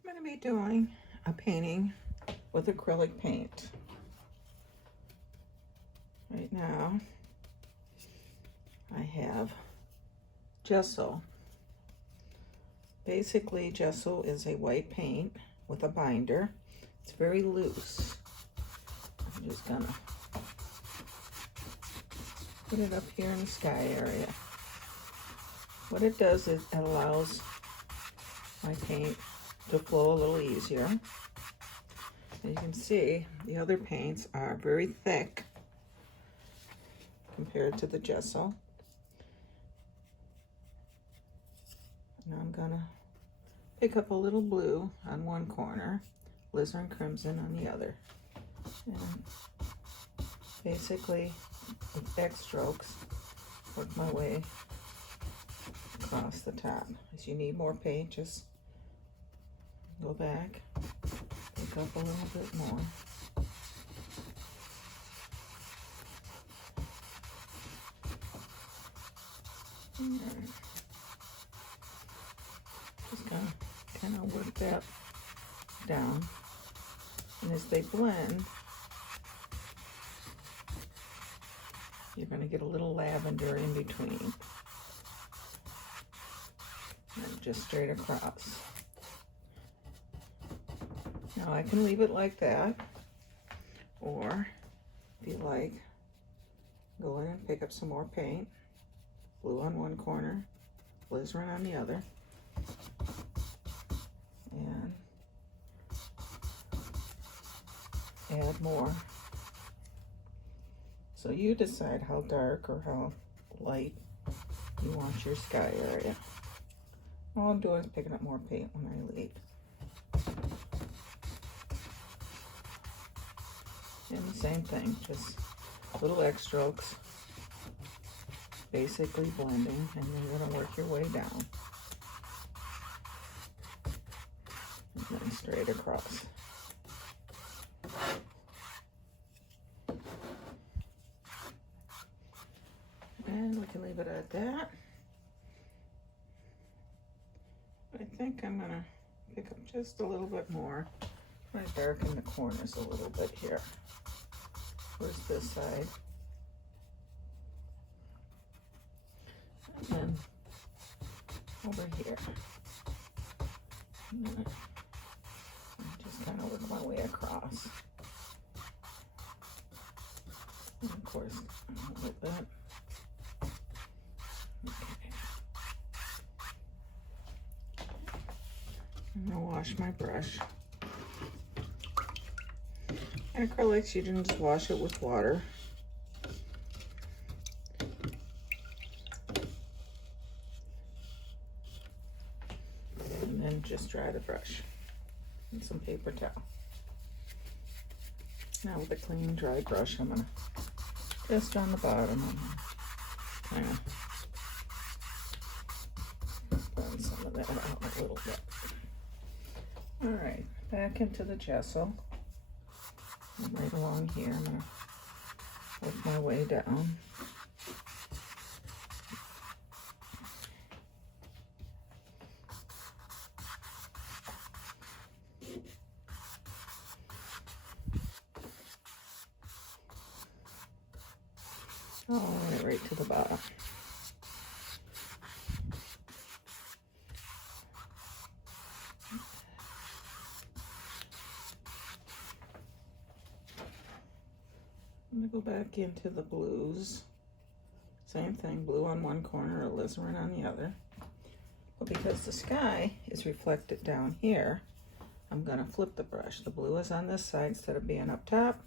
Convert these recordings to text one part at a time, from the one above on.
I'm going to be doing a painting with acrylic paint. Right now, I have gesso. Basically, gesso is a white paint with a binder. It's very loose. I'm just gonna put it up here in the sky area. What it does is it allows my paint to flow a little easier. As you can see, the other paints are very thick compared to the gesso. Now I'm gonna pick up a little blue on one corner, alizarin crimson on the other. And basically, with X strokes, work my way across the top. If you need more paint, just go back, pick up a little bit more. And just gonna kind of work that down. And as they blend, you're going to get a little lavender in between. And just straight across. Now I can leave it like that, or if you like, go in and pick up some more paint. Blue on one corner, alizarin on the other. And add more. So you decide how dark or how light you want your sky area. All I'm doing is picking up more paint when I leave. And the same thing, just little X strokes, basically blending, and then you're going to work your way down. And then straight across. And we can leave it at that. I think I'm going to pick up just a little bit more. Try to darken the corners a little bit here. Towards this side. And then over here. And just kind of work my way across. And of course, a little bit. Okay. I'm gonna wash my brush. And acrylics, you can just wash it with water. And then just dry the brush and some paper towel. Now with a clean, dry brush, I'm gonna just on the bottom, kind of blend some of that out a little bit. All right, back into the gesso. And right along here, I'm gonna work my way down. All the way right to the bottom. I'm gonna go back into the blues. Same thing, blue on one corner, alizarin on the other. But because the sky is reflected down here, I'm gonna flip the brush. The blue is on this side instead of being up top.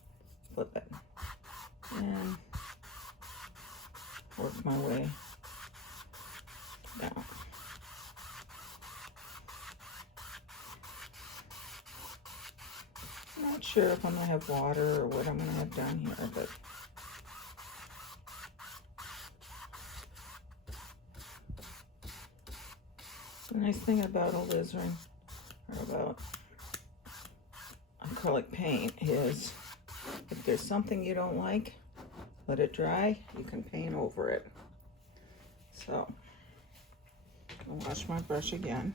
Flip it. And work my way down. I'm not sure if I'm gonna have water or what I'm gonna have down here, but the nice thing about alizarin or about acrylic paint is if there's something you don't like, let it dry, you can paint over it. So I'll wash my brush again.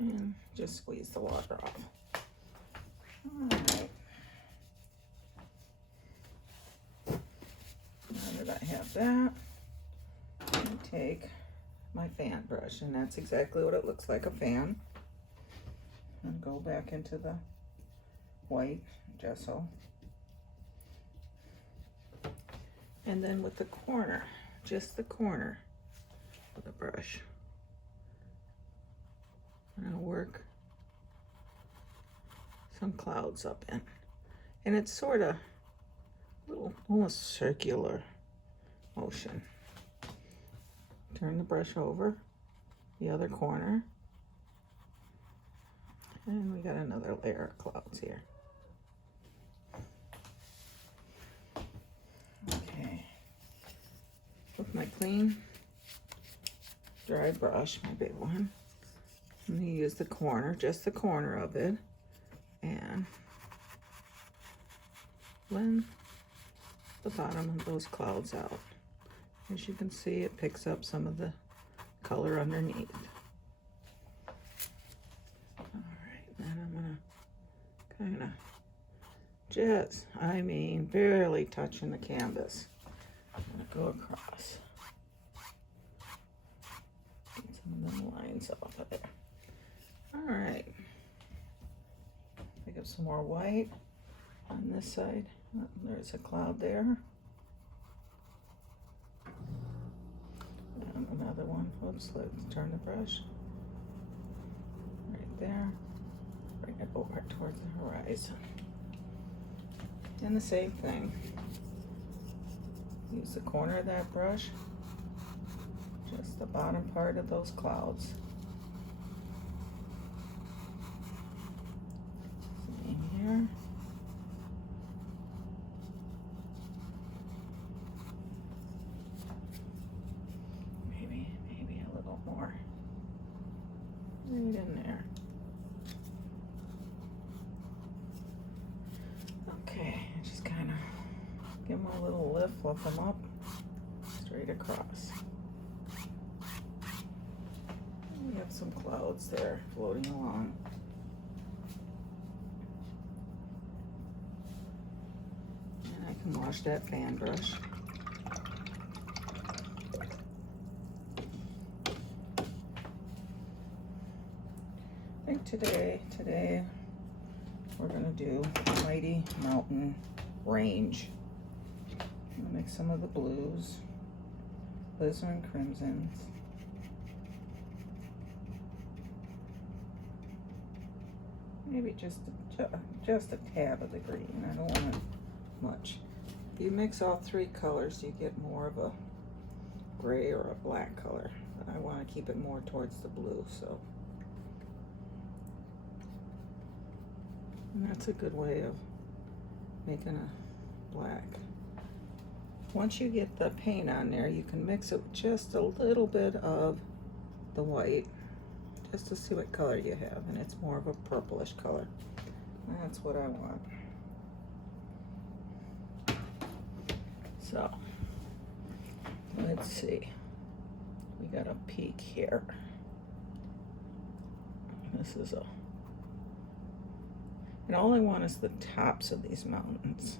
And just squeeze the water off. All right. Now that I have that, I take my fan brush, and that's exactly what it looks like, a fan. And go back into the white gesso. And then with the corner, just the corner of the brush, I'm gonna work some clouds up in. And it's sort of little, almost circular motion. Turn the brush over, the other corner. And we got another layer of clouds here. Okay. With my clean, dry brush, my big one, I'm going to use the corner, just the corner of it, and blend the bottom of those clouds out. As you can see, it picks up some of the color underneath. Then I'm gonna kind of just, I mean, barely touching the canvas. I'm gonna go across. Get some of them lines off of there. All right. Pick up some more white on this side. Oh, there's a cloud there. And another one. Oops, let's turn the brush. Right there. Bring it over towards the horizon. And the same thing. Use the corner of that brush, just the bottom part of those clouds. Same here. Maybe a little more. Right in there. Okay, just kind of give them a little lift, lift them up, straight across. We have some clouds there floating along. And I can wash that fan brush. I think today we're gonna do Mighty Mountain Range. I'm gonna mix some of the blues, alizarin crimsons, maybe just a tab of the green. I don't want much. If you mix all three colors, you get more of a gray or a black color. But I want to keep it more towards the blue, so. And that's a good way of making a black. Once you get the paint on there, you can mix it with just a little bit of the white, just to see what color you have, and it's more of a purplish color. That's what I want. So, let's see. We got a peak here. This is a, and all I want is the tops of these mountains.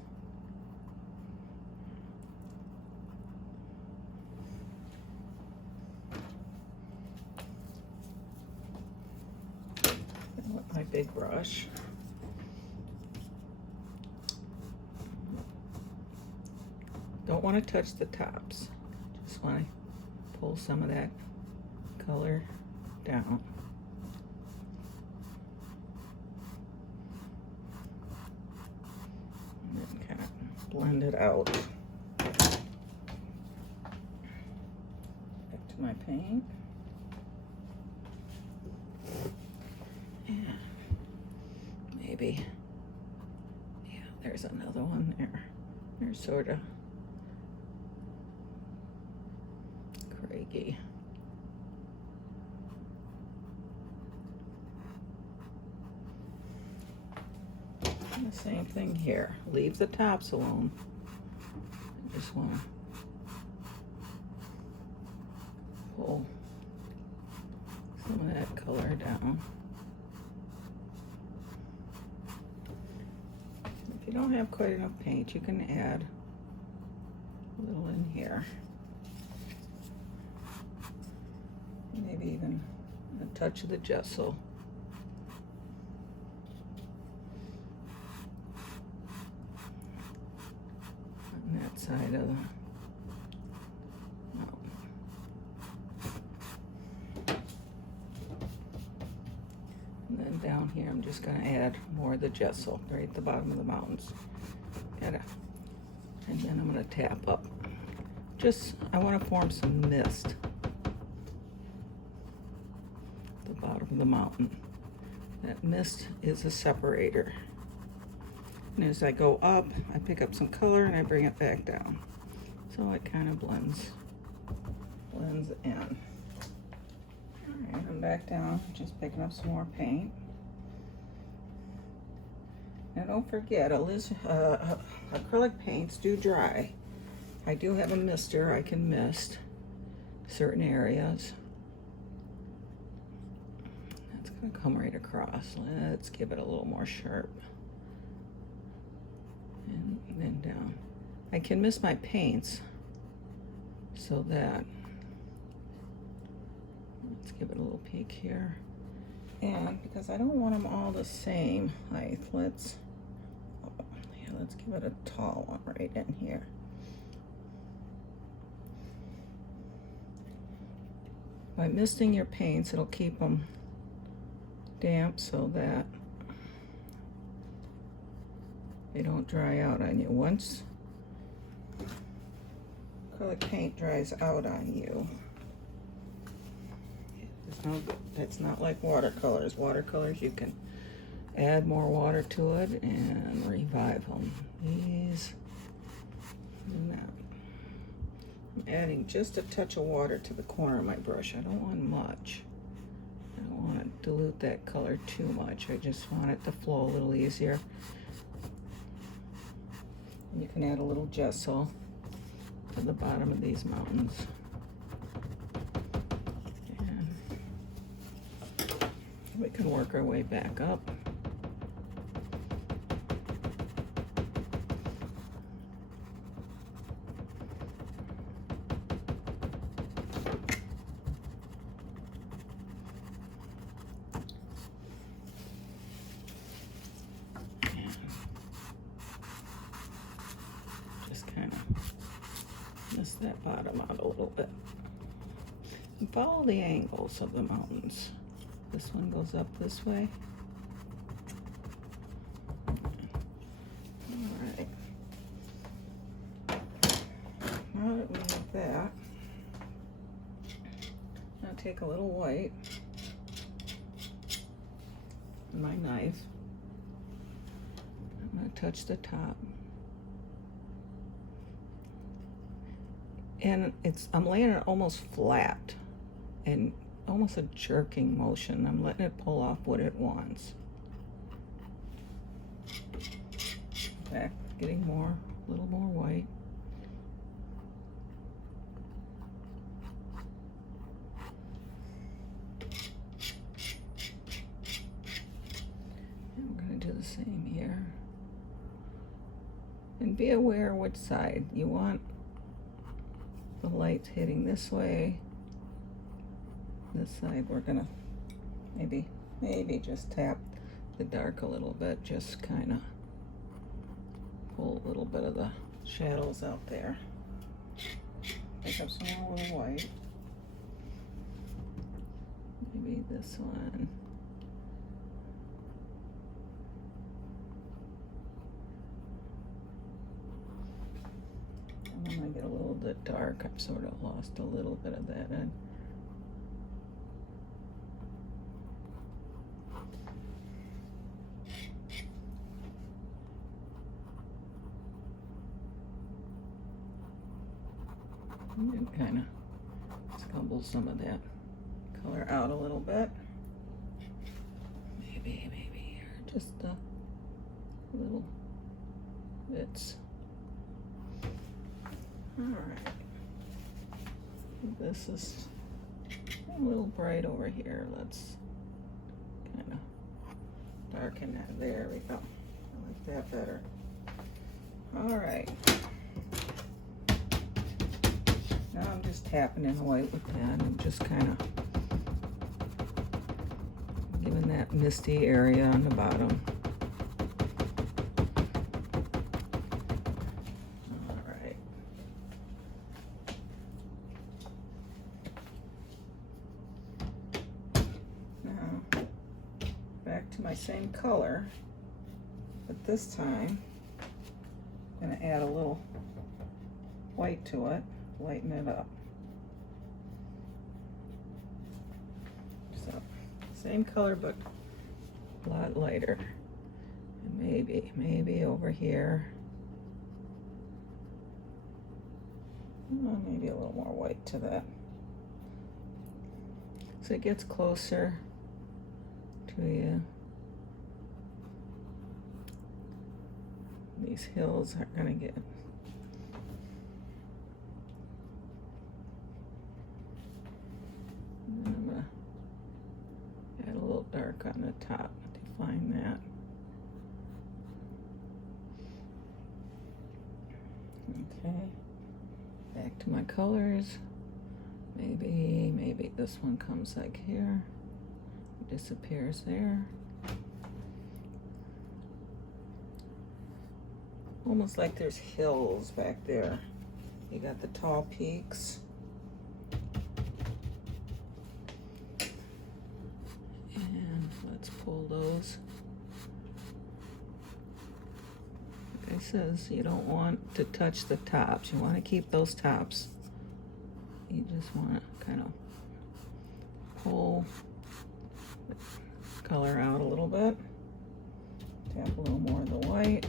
And with my big brush, don't want to touch the tops. Just want to pull some of that color down. And then kind of blend it out. Back to my paint. And maybe, yeah, there's another one there. They're sort of craggy. And the same thing here. Leave the tops alone. I just want to pull some of that color down. you don't have quite enough paint, you can add a little in here. Maybe even a touch of the gesso. On that side of the mountain. And then down here, I'm just gonna add more of the gesso right at the bottom of the mountains. And then I'm gonna tap up. I wanna form some mist. The bottom of the mountain. That mist is a separator. And as I go up, I pick up some color and I bring it back down. So it kind of blends in. All right, I'm back down, just picking up some more paint. Now don't forget, acrylic paints do dry. I do have a mister, I can mist certain areas. That's gonna come right across. Let's give it a little more sharp. And then down. I can mist my paints so that, let's give it a little peek here. And because I don't want them all the same height, let's give it a tall one right in here. By misting your paints, it'll keep them damp so that they don't dry out on you. Once acrylic paint dries out on you, it's no good. It's not like watercolors. Watercolors, you can add more water to it and revive them. These, no. I'm adding just a touch of water to the corner of my brush. I don't want much. I don't want to dilute that color too much. I just want it to flow a little easier. You can add a little gesso to the bottom of these mountains. And we can work our way back up. That bottom out a little bit and follow the angles of the mountains. This one goes up this way. All right, now that we have that, I'll take a little white and my knife. I'm going to touch the top. And I'm laying it almost flat and almost a jerking motion. I'm letting it pull off what it wants. Back, getting a little more white. And we're gonna do the same here. And be aware which side you want. The light's hitting this way. This side we're gonna maybe just tap the dark a little bit, just kind of pull a little bit of the shadows out there. Pick up some more little white. Maybe this one. I'm gonna get a little bit dark. I've sort of lost a little bit of that in. And kind of scumble some of that color out a little bit. Maybe here, just a little bits. All right, this is a little bright over here. Let's kind of darken that. There we go. I like that better. All right. Now I'm just tapping in the white with that and just kind of giving that misty area on the bottom. All right. Now, back to my same color, but this time I'm going to add a little white to it, lighten it up. So, same color, but a lot lighter. And maybe over here. Maybe a little more white to that. So it gets closer to you. These hills are gonna get I'm gonna add a little dark on the top to define that. Okay, back to my colors. Maybe this one comes like here, disappears there. Almost like there's hills back there. You got the tall peaks. And let's pull those. Like I says, you don't want to touch the tops. You want to keep those tops. You just want to kind of pull the color out a little bit. Tap a little more of the white.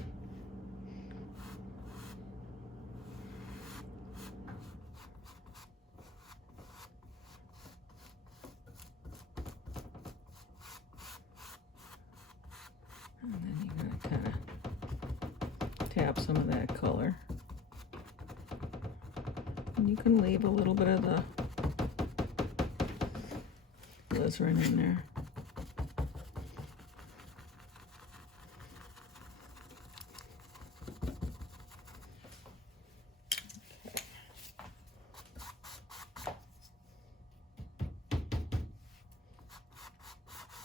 And then you're going to kind of tap some of that color. And you can leave a little bit of the glycerin in there.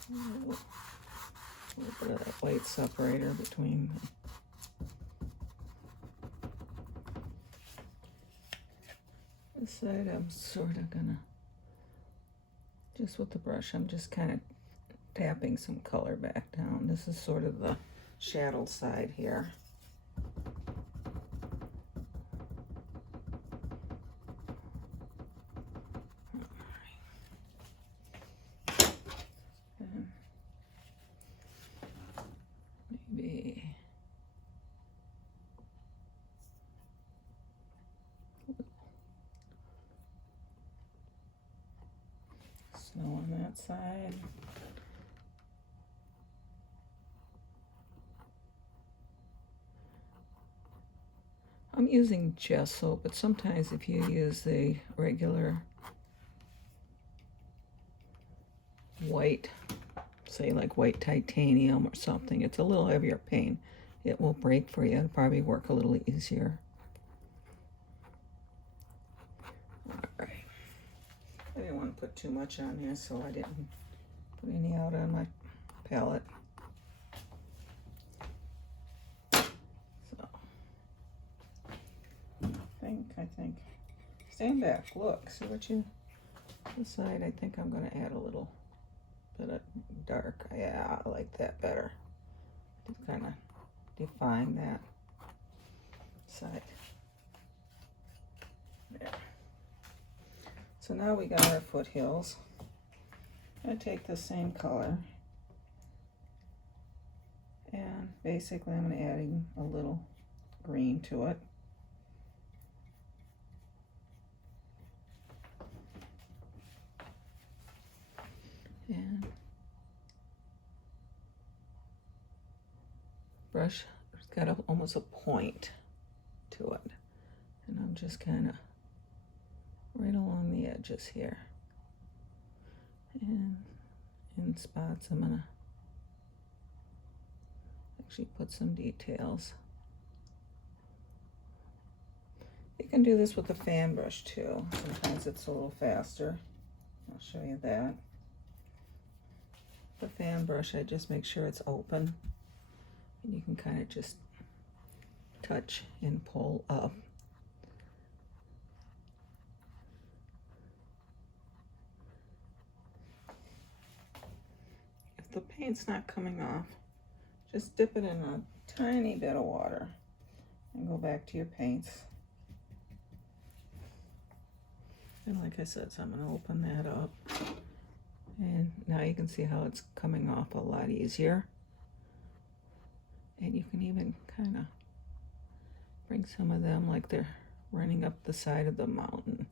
A little bit of that white separator between them. This side I'm sort of gonna, just with the brush, I'm just kind of tapping some color back down. This is sort of the shadow side here. Maybe snow on that side. I'm using gesso, but sometimes if you use the regular white, say like white titanium or something, it's a little heavier paint. It will break for you. It'll probably work a little easier. All right. I didn't want to put too much on here, so I didn't put any out on my palette. So, I think. Stand back, look, see what you decide. I think I'm going to add a little bit of dark. Yeah, I like that better. To kind of define that side. There. So now we got our foothills. I'm going to take the same color and basically I'm going to adding a little green to it. And brush, it's got almost a point to it. And I'm just kind of right along the edges here. And in spots, I'm gonna actually put some details. You can do this with a fan brush too. Sometimes it's a little faster. I'll show you that. The fan brush, I just make sure it's open. And you can kind of just touch and pull up. If the paint's not coming off, just dip it in a tiny bit of water and go back to your paints. And like I said, so I'm going to open that up. And now you can see how it's coming off a lot easier. And you can even kind of bring some of them like they're running up the side of the mountain.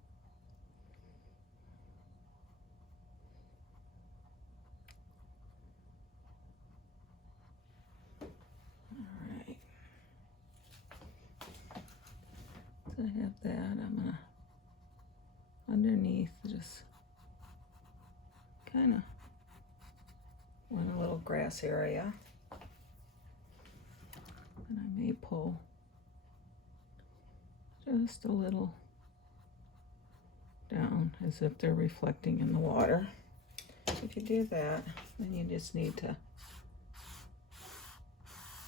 All right. So I have that. I'm going to underneath just kind of want a little grass area, and I may pull just a little down as if they're reflecting in the water. If you do that, then you just need to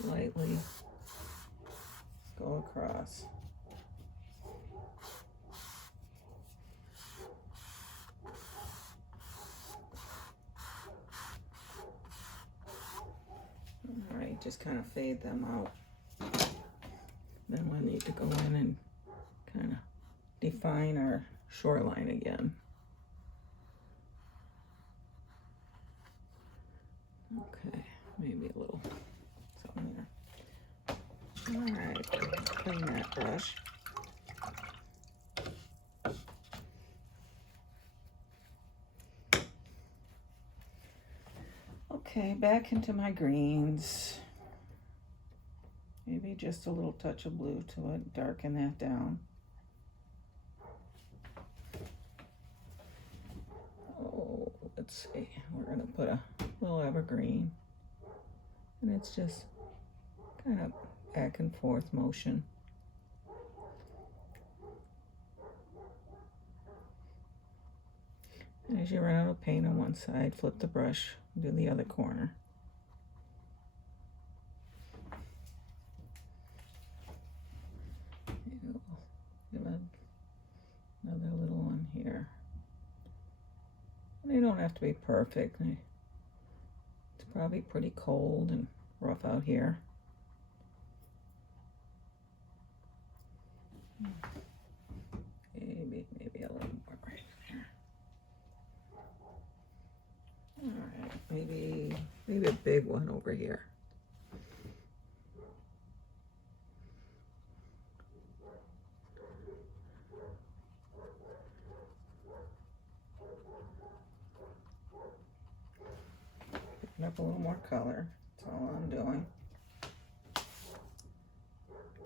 lightly go across. Alright, just kind of fade them out. Then we need to go in and kind of define our shoreline again. Okay, maybe a little something there. Alright, clean that brush. Okay, back into my greens. Maybe just a little touch of blue to it, darken that down. Oh, let's see, we're gonna put a little evergreen. And it's just kind of back and forth motion. And as you run out of paint on one side, flip the brush, do the other corner. Give another little one here. They don't have to be perfect. It's probably pretty cold and rough out here. Maybe a little more right there. All right, maybe a big one over here. Picking up a little more color. That's all I'm doing.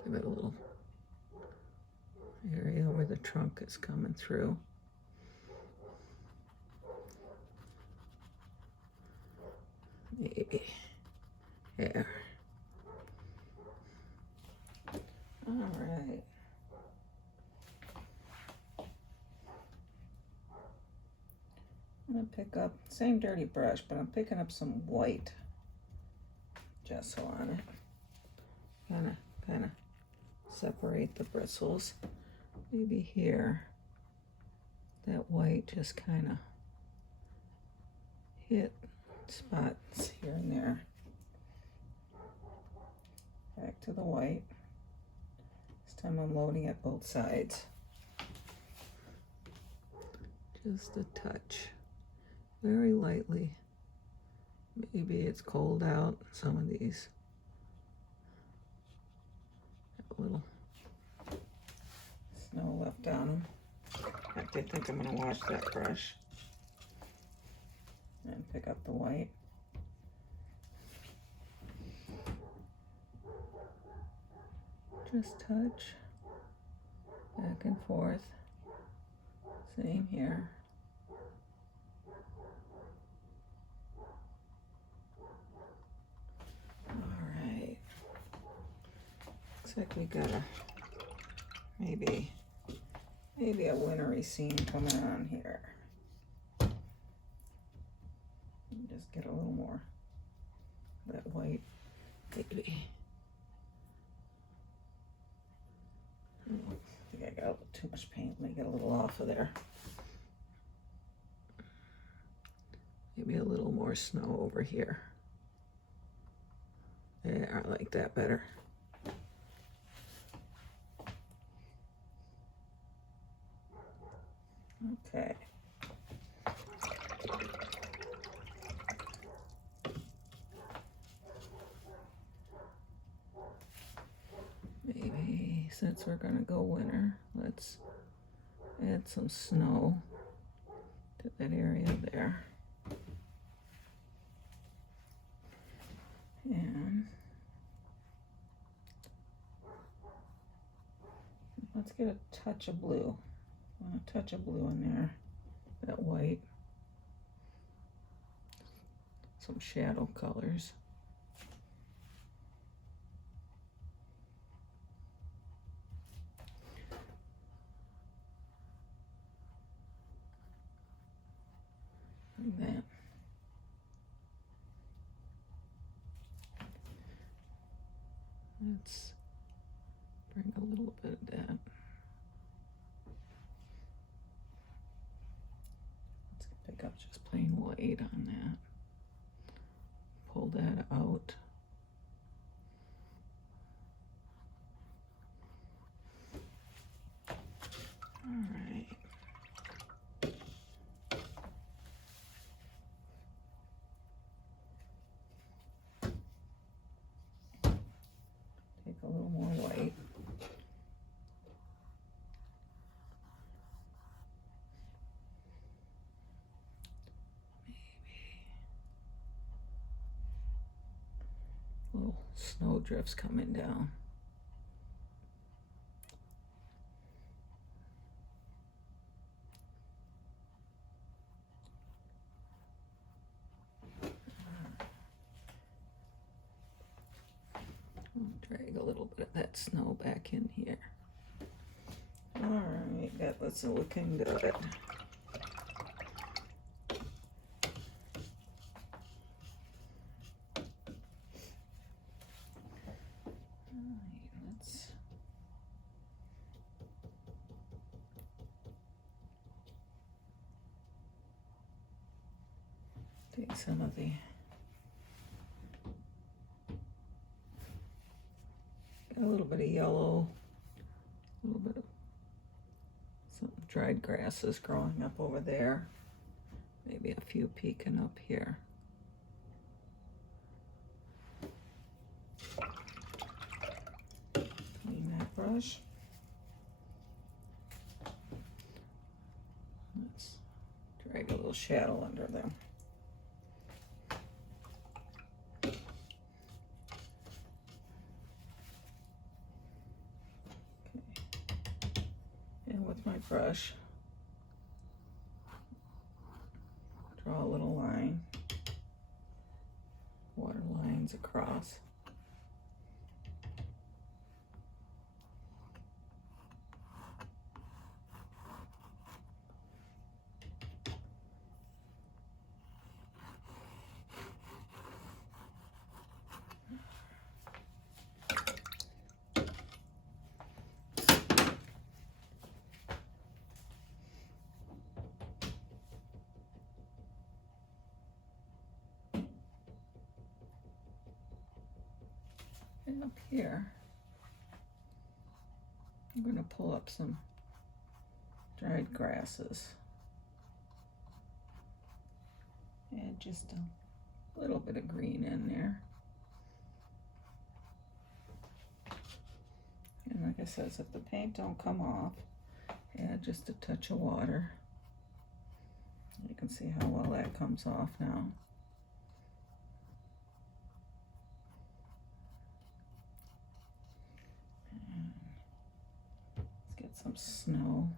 Give it a little area where the trunk is coming through. Maybe here. All right. I'm gonna pick up same dirty brush, but I'm picking up some white gesso on it. Kind of separate the bristles. Maybe here, that white just kind of hit spots here and there. Back to the white. This time I'm loading at both sides. Just a touch, very lightly. Maybe it's cold out. Some of these have a little snow left on them. I think I'm going to wash that brush and pick up the white. Just touch back and forth. Same here. All right. Looks like we gotta maybe maybe a wintry scene coming on here. Just get a little more of that white, maybe. I think I got a little too much paint. Let me get a little off of there. Maybe a little more snow over here. Yeah, I like that better. Okay. Maybe since we're gonna go winter, let's add some snow to that area there. And let's get a touch of blue. A touch of blue in there, that white. Some shadow colors. Like that. Let's bring a little bit of that. Let's pick up just plain white on that. Pull that out. All right. Take a little more white. Little snow drifts coming down. Drag a little bit of that snow back in here. All right, that was looking good. All right, let's take some of the a little bit of yellow, a little bit of some dried grasses growing up over there, maybe a few peeking up here. Clean that brush. Let's drag a little shadow under them. With my brush, draw a little line, water lines across. And up here, I'm going to pull up some dried grasses. Add just a little bit of green in there. And like I said, if the paint don't come off, add just a touch of water. You can see how well that comes off now. Let's get some snow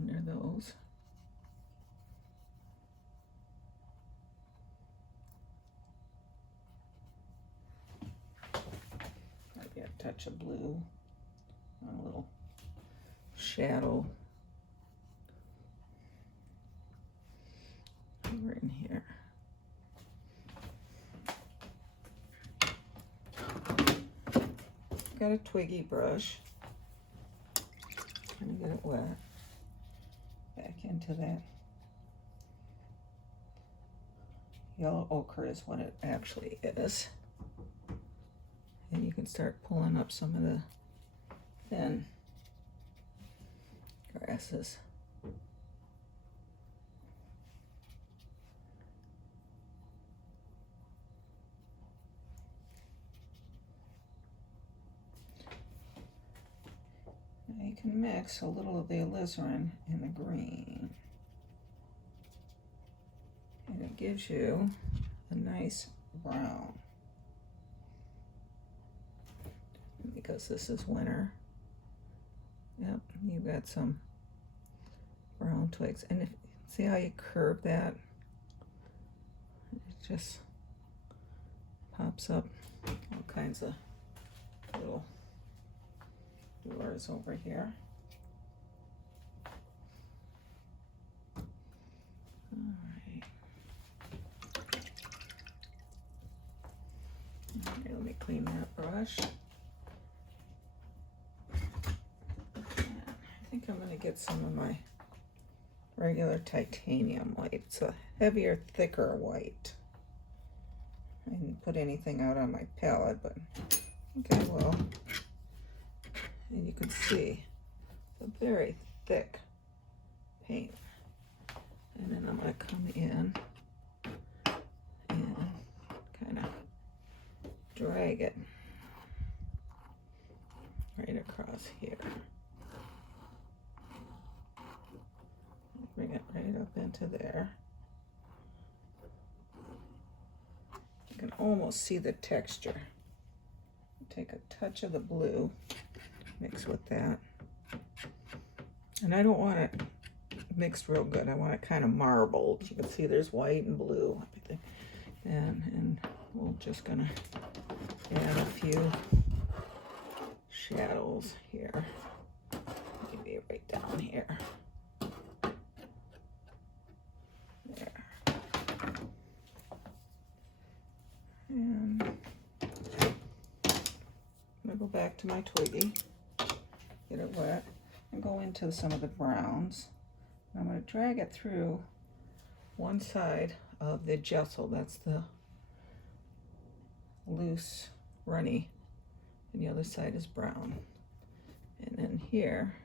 under those. Maybe a touch of blue on a little shadow over in here. Got a twiggy brush. Let me get it wet. Back into that. Yellow ochre is what it actually is. And you can start pulling up some of the thin grasses. Now you can mix a little of the alizarin in the green. And it gives you a nice brown. Because this is winter. Yep, you've got some brown twigs. And if, see how you curve that? It just pops up all kinds of little doors over here. All right. Okay, let me clean that brush. I think I'm going to get some of my regular titanium white. It's a heavier, thicker white. I didn't put anything out on my palette, but I think I will. And you can see it's a very thick paint. And then I'm going to come in and kind of drag it right across here. Bring it right up into there. You can almost see the texture. Take a touch of the blue, mix with that. And I don't want it mixed real good. I want it kind of marbled. You can see there's white and blue, everything. And we're just gonna add a few shadows here. Maybe right down here. And I'm gonna go back to my twiggy, get it wet, and go into some of the browns. I'm gonna drag it through one side of the gesso, that's the loose, runny, and the other side is brown. And then here,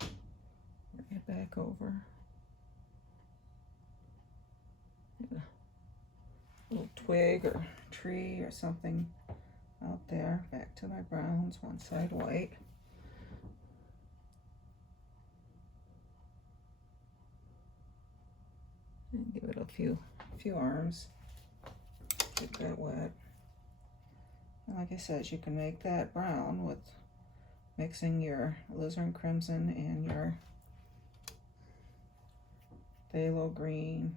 bring it back over. Little twig or tree or something out there. Back to my browns, one side white. And give it a few arms. Get that wet. And like I said, you can make that brown with mixing your alizarin crimson and your phthalo green.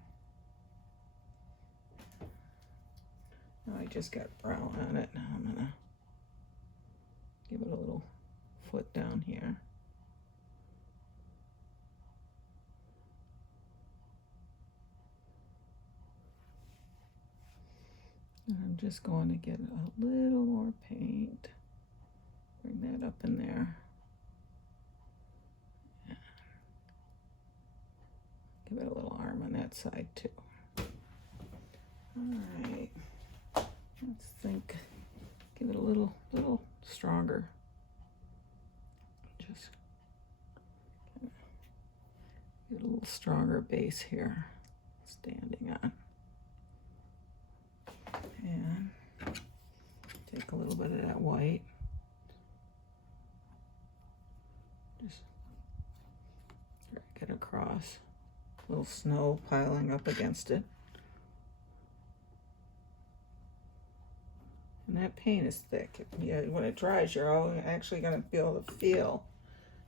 I just got brown on it. Now I'm gonna give it a little foot down here. And I'm just going to get a little more paint. Bring that up in there. Give it a little arm on that side too. All right. Let's think, give it a little stronger. Just kind of get a little stronger base here, standing on. And take a little bit of that white. Just drag it across. A little snow piling up against it. And that paint is thick. Yeah, when it dries, you're actually going to be able to feel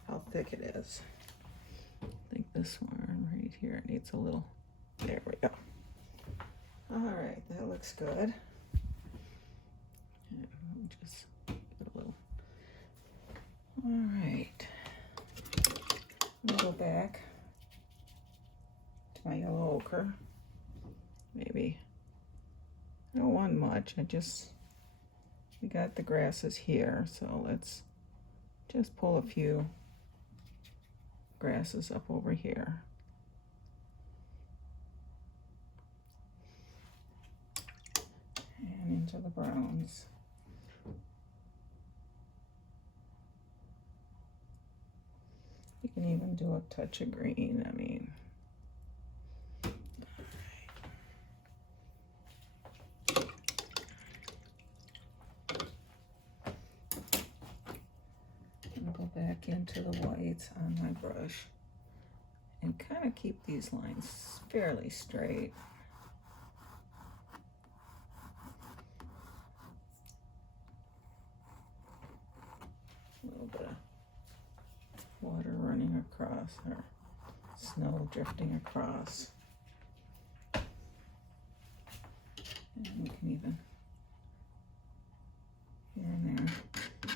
how thick it is. I think this one right here needs a little. There we go. All right, that looks good. And just All right, I'm gonna go back to my yellow ochre. Maybe I don't want much. We got the grasses here, so let's just pull a few grasses up over here. And into the browns. You can even do a touch of green, I mean. Go back into the whites on my brush and kind of keep these lines fairly straight. A little bit of water running across, or snow drifting across. And we can even, here and there,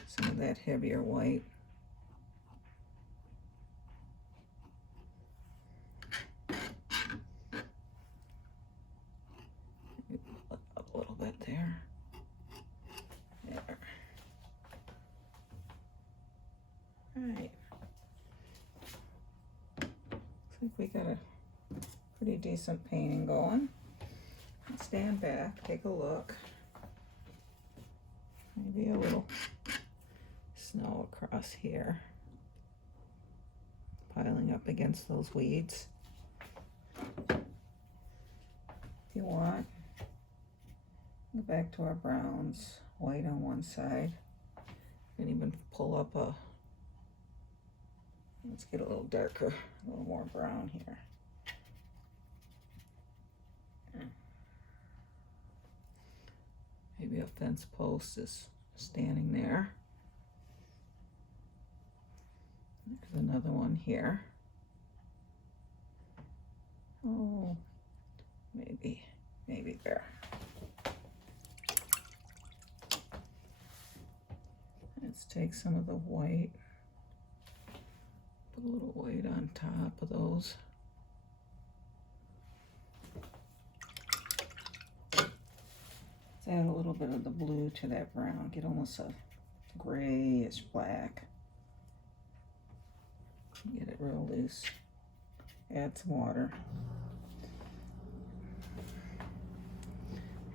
some of that heavier white. Up a little bit there. There. All right. Looks like we got a pretty decent painting going. Let's stand back, take a look. Maybe a little snow across here, piling up against those weeds. If you want, go back to our browns, white on one side, and even pull up a, let's get a little darker, a little more brown here. Maybe a fence post is standing there. There's another one here. Oh, maybe there. Let's take some of the white, put a little white on top of those. Let's add a little bit of the blue to that brown, get almost a grayish black. Get it real loose. Add some water.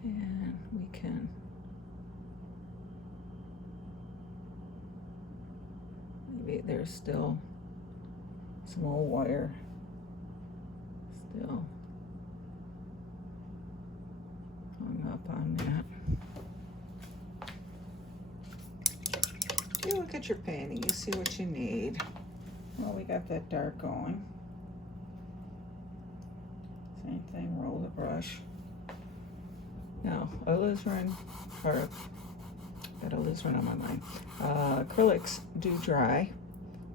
And we can maybe there's still some old wire still hung up on that. You look at your painting, you see what you need. Well, we got that dark going. Same thing, roll the brush. Now, alizarin, or got alizarin on my mind. Acrylics do dry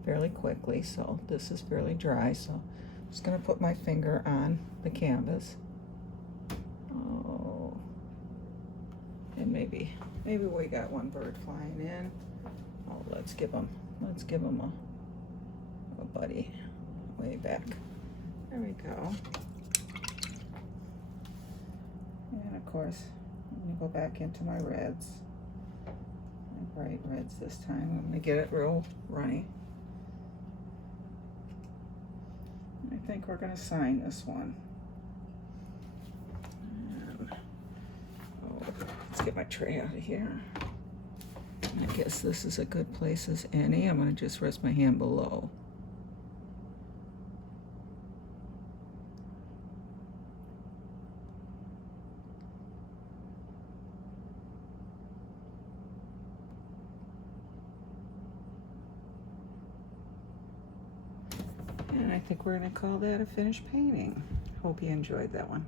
fairly quickly, so this is fairly dry, so I'm just gonna put my finger on the canvas. Oh, and maybe we got one bird flying in. Oh, let's give him a buddy way back. There we go. And of course, I'm gonna go back into my reds, my bright reds this time. I'm gonna get it real runny. I think we're gonna sign this one. And, oh, let's get my tray out of here. I guess this is a good place as any. I'm gonna just rest my hand below. And I think we're gonna call that a finished painting. Hope you enjoyed that one.